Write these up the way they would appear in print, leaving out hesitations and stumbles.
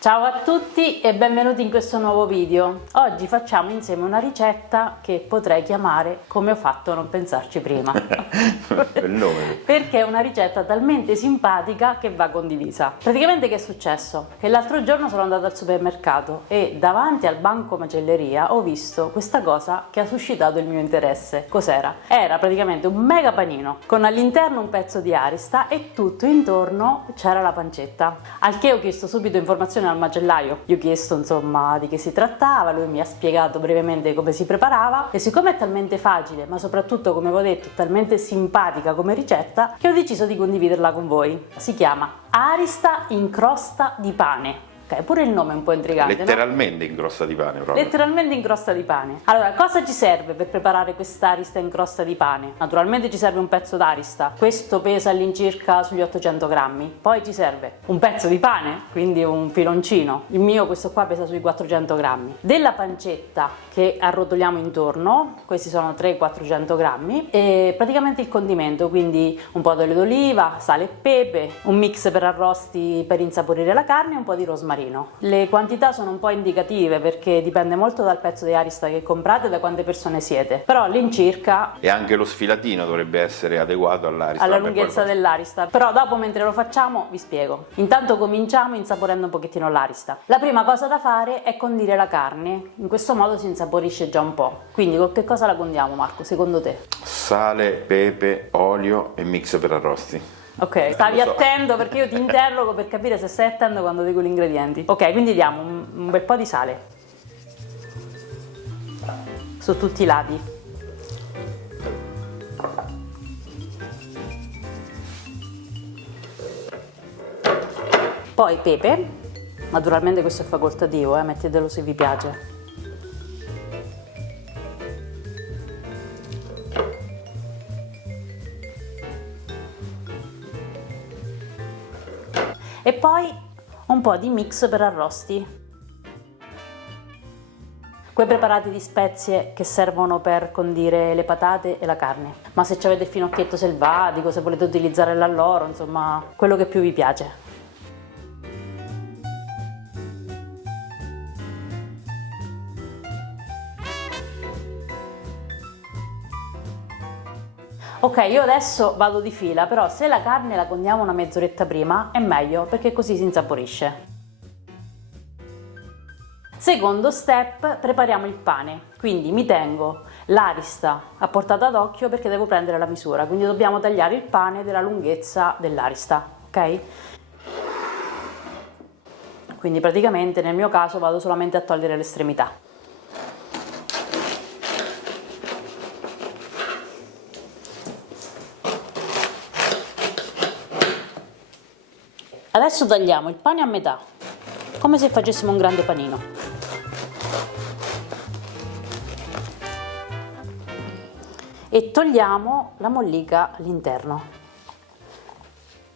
Ciao a tutti e benvenuti in questo nuovo video. Oggi facciamo insieme una ricetta che potrei chiamare "Come ho fatto a non pensarci prima". Il nome. Perché è una ricetta talmente simpatica che va condivisa. Praticamente che è successo? Che l'altro giorno sono andata al supermercato e davanti al banco macelleria ho visto questa cosa che ha suscitato il mio interesse. Cos'era? Era praticamente un mega panino con all'interno un pezzo di arista e tutto intorno c'era la pancetta. Al che ho chiesto subito informazioni al macellaio, gli ho chiesto insomma di che si trattava, lui mi ha spiegato brevemente come si preparava e siccome è talmente facile ma soprattutto, come avevo detto, talmente simpatica come ricetta, che ho deciso di condividerla con voi. Si chiama arista in crosta di pane. Ok, pure il nome è un po' intrigante, Letteralmente no? in crosta di pane proprio. Letteralmente in crosta di pane. Allora, cosa ci serve per preparare quest'arista in crosta di pane? Naturalmente ci serve un pezzo d'arista, questo pesa all'incirca sugli 800 grammi. Poi ci serve un pezzo di pane, quindi un filoncino. Il mio, questo qua, pesa sui 400 grammi. Della pancetta che arrotoliamo intorno, questi sono 300-400 grammi. E praticamente il condimento, quindi un po' d'olio d'oliva, sale e pepe, un mix per arrosti per insaporire la carne e un po' di rosmarino. Le quantità sono un po' indicative perché dipende molto dal pezzo di arista che comprate e da quante persone siete, però all'incirca. E anche lo sfilatino dovrebbe essere adeguato all'arista. Alla lunghezza dell'arista, però dopo mentre lo facciamo vi spiego. Intanto cominciamo insaporendo un pochettino l'arista. La prima cosa da fare è condire la carne, in questo modo si insaporisce già un po'. Quindi con che cosa la condiamo, Marco, secondo te? Sale, pepe, olio e mix per arrosti. Ok, stavi attento perché io ti interrogo per capire se stai attento quando dico gli ingredienti. Ok, quindi diamo un bel po' di sale su tutti i lati. Poi pepe, naturalmente questo è facoltativo, mettetelo se vi piace. E poi un po' di mix per arrosti, quei preparati di spezie che servono per condire le patate e la carne, ma se avete il finocchietto selvatico, se volete utilizzare l'alloro, insomma quello che più vi piace. Ok, io adesso vado di fila, però se la carne la condiamo una mezz'oretta prima è meglio perché così si insaporisce. Secondo step, prepariamo il pane, quindi mi tengo l'arista a portata d'occhio perché devo prendere la misura, quindi dobbiamo tagliare il pane della lunghezza dell'arista, ok? Quindi praticamente nel mio caso vado solamente a togliere l'estremità. Adesso tagliamo il pane a metà, come se facessimo un grande panino. E togliamo la mollica all'interno,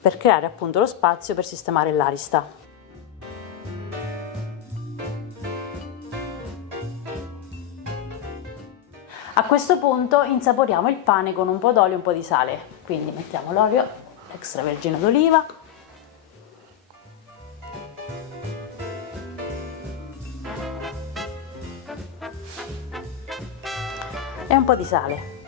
per creare appunto lo spazio per sistemare l'arista. A questo punto insaporiamo il pane con un po' d'olio e un po' di sale, quindi mettiamo l'olio extravergine d'oliva. E un po' di sale.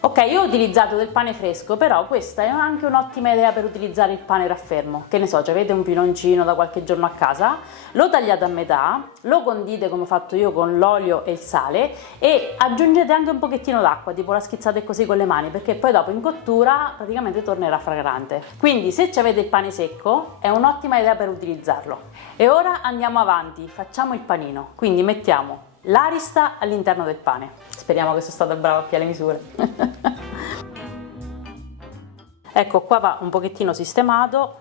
Ok, io ho utilizzato del pane fresco, però questa è anche un'ottima idea per utilizzare il pane raffermo. Che ne so, avete un piloncino da qualche giorno a casa, lo tagliate a metà, lo condite come ho fatto io con l'olio e il sale e aggiungete anche un pochettino d'acqua, tipo la schizzate così con le mani, perché poi dopo in cottura praticamente tornerà fragrante. Quindi se avete il pane secco è un'ottima idea per utilizzarlo. E ora andiamo avanti, facciamo il panino, quindi mettiamo l'arista all'interno del pane. Speriamo che sono stata brava a piare le misure. Ecco, qua va un pochettino sistemato,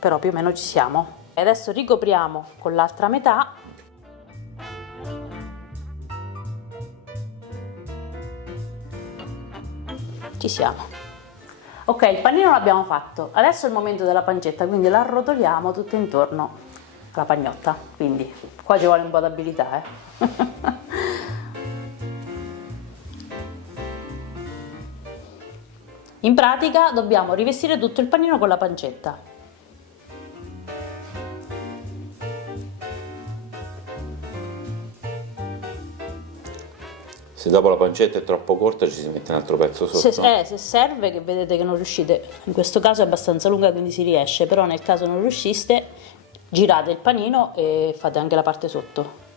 però più o meno ci siamo. E adesso ricopriamo con l'altra metà. Ci siamo. Ok, il panino l'abbiamo fatto. Adesso è il momento della pancetta, quindi la arrotoliamo tutto intorno alla pagnotta. Quindi qua ci vuole un po' d'abilità, In pratica dobbiamo rivestire tutto il panino con la pancetta. Se dopo la pancetta è troppo corta ci si mette un altro pezzo sotto. Se serve, che vedete che non riuscite, in questo caso è abbastanza lunga quindi si riesce, però nel caso non riusciste girate il panino e fate anche la parte sotto.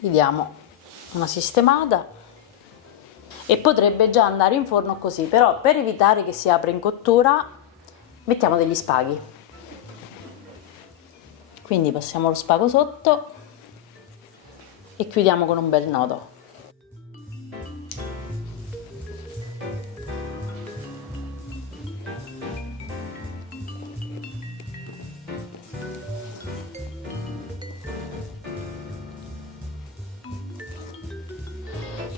Gli diamo una sistemata e potrebbe già andare in forno così, però per evitare che si apra in cottura mettiamo degli spaghi. Quindi passiamo lo spago sotto e chiudiamo con un bel nodo.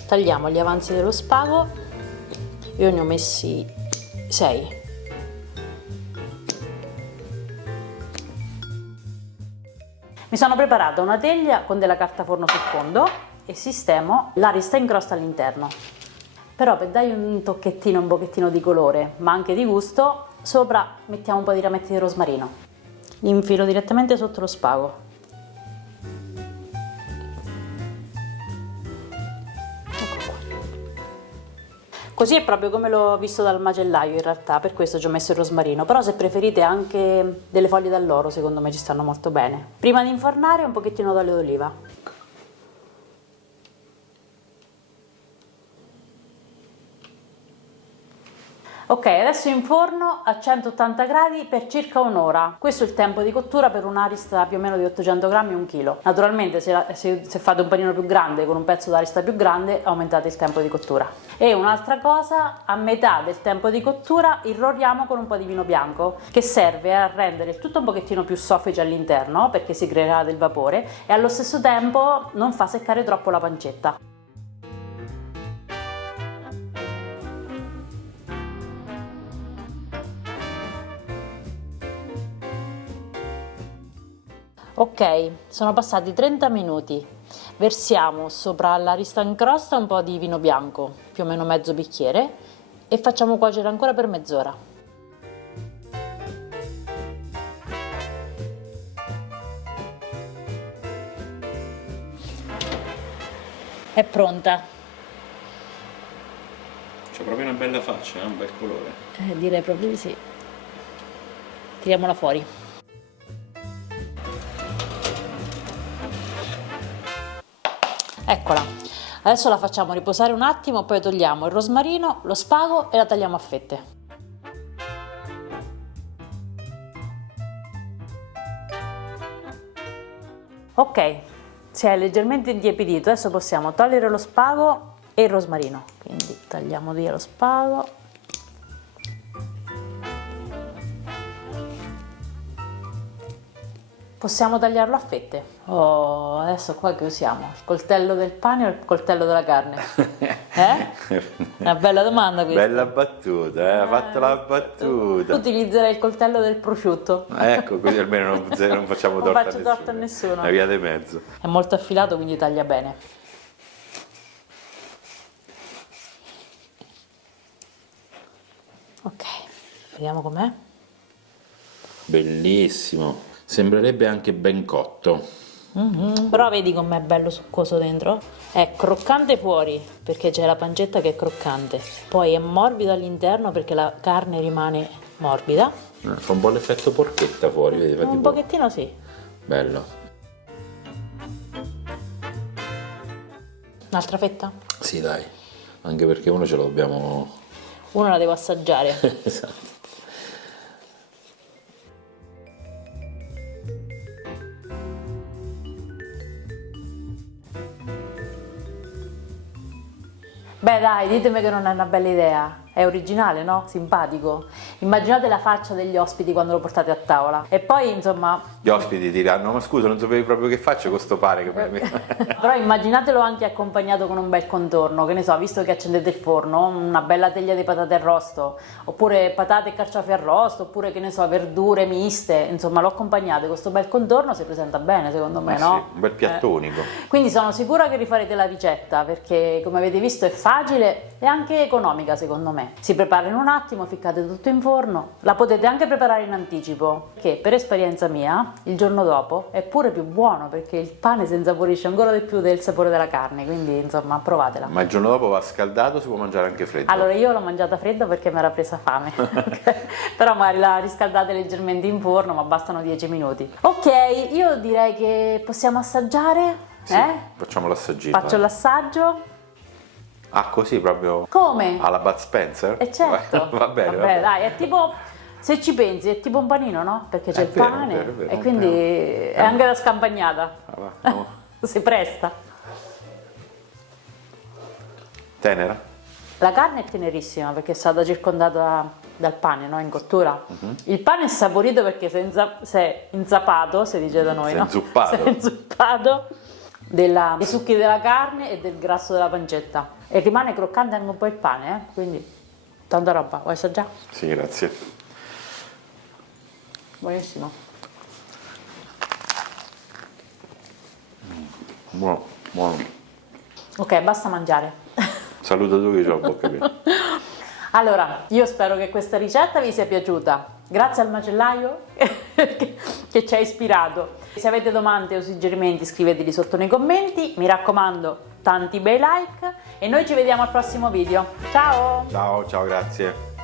Tagliamo gli avanzi dello spago, io ne ho messi 6. Mi sono preparata una teglia con della carta forno sul fondo e sistemo l'arista in crosta all'interno. Però per dargli un tocchettino, un pochettino di colore, ma anche di gusto, sopra mettiamo un po' di rametti di rosmarino. Li infilo direttamente sotto lo spago. Così è proprio come l'ho visto dal macellaio in realtà, per questo ci ho messo il rosmarino, però se preferite anche delle foglie d'alloro secondo me ci stanno molto bene. Prima di infornare un pochettino d'olio d'oliva. Ok, adesso in forno a 180 gradi per circa un'ora. Questo è il tempo di cottura per un'arista più o meno di 800 grammi, 1 kg. Naturalmente se fate un panino più grande con un pezzo d'arista più grande aumentate il tempo di cottura. E un'altra cosa, a metà del tempo di cottura irroriamo con un po' di vino bianco che serve a rendere il tutto un pochettino più soffice all'interno perché si creerà del vapore e allo stesso tempo non fa seccare troppo la pancetta. Ok, sono passati 30 minuti. Versiamo sopra la rista in crosta un po' di vino bianco, più o meno mezzo bicchiere, e facciamo cuocere ancora per mezz'ora. È pronta. C'è proprio una bella faccia, un bel colore. Direi proprio di sì. Tiriamola fuori. Eccola, adesso la facciamo riposare un attimo, poi togliamo il rosmarino, lo spago e la tagliamo a fette. Ok, si è leggermente intiepidito, adesso possiamo togliere lo spago e il rosmarino, quindi tagliamo via lo spago. Possiamo tagliarlo a fette. Oh, adesso qua che usiamo? Il coltello del pane o il coltello della carne? Una bella domanda questa. Bella battuta, ha fatto la battuta. Utilizzerei il coltello del prosciutto. Ecco, così almeno non facciamo Non torto faccio torto a nessuno. Una via di mezzo. È molto affilato, quindi taglia bene. Ok, vediamo com'è. Bellissimo. Sembrerebbe anche ben cotto. Però vedi com'è bello succoso dentro? È croccante fuori perché c'è la pancetta che è croccante, poi è morbido all'interno perché la carne rimane morbida. Fa un po' l'effetto porchetta fuori, vedi? Un pochettino sì. Bello. Un'altra fetta? Sì, dai. Anche perché uno ce lo dobbiamo... Uno la devo assaggiare. Esatto. Beh dai, ditemi che non è una bella idea. È originale, no? Simpatico. Immaginate la faccia degli ospiti quando lo portate a tavola. E poi, insomma... Gli ospiti diranno, ma scusa, non sapevi proprio che faccio con sto pane che Però immaginatelo anche accompagnato con un bel contorno, che ne so, visto che accendete il forno, una bella teglia di patate arrosto, oppure patate e carciofi arrosto, oppure che ne so, verdure miste, insomma lo accompagnate con questo bel contorno, si presenta bene secondo me, no? Sì, un bel piatto unico. Quindi sono sicura che rifarete la ricetta, perché come avete visto è facile e anche economica secondo me. Si prepara in un attimo, ficcate tutto in forno, la potete anche preparare in anticipo, che per esperienza mia il giorno dopo è pure più buono, perché il pane si insaporisce ancora di più del sapore della carne, quindi insomma provatela. Ma il giorno dopo va scaldato, si può mangiare anche freddo? Allora io l'ho mangiata fredda perché mi era presa fame, però magari la riscaldate leggermente in forno, ma bastano 10 minuti. Ok, io direi che possiamo assaggiare, Sì, facciamo l'assaggino. Faccio l'assaggio. Ah, così proprio? Come? Alla Bud Spencer? Certo. Va bene, Vabbè, dai, è tipo, se ci pensi, è tipo un panino, no? Perché c'è È il vero, pane è vero, e quindi è anche da scampagnata. no. Si presta. Tenera? La carne è tenerissima perché è stata circondata dal pane, no? In cottura. Il pane è saporito perché si è inzappato, si dice da noi, Si è no? inzuppato. Si è inzuppato dei succhi della carne e del grasso della pancetta. E rimane croccante anche un po' il pane, quindi tanta roba. Vuoi assaggiare? Sì, grazie. Buonissimo. Buono, buono. Ok, basta mangiare. Saluta tu che ho la bocca piena. Allora, io spero che questa ricetta vi sia piaciuta. Grazie al macellaio che ci ha ispirato. Se avete domande o suggerimenti scriveteli sotto nei commenti. Mi raccomando, tanti bei like e noi ci vediamo al prossimo video. Ciao! Ciao, ciao, grazie.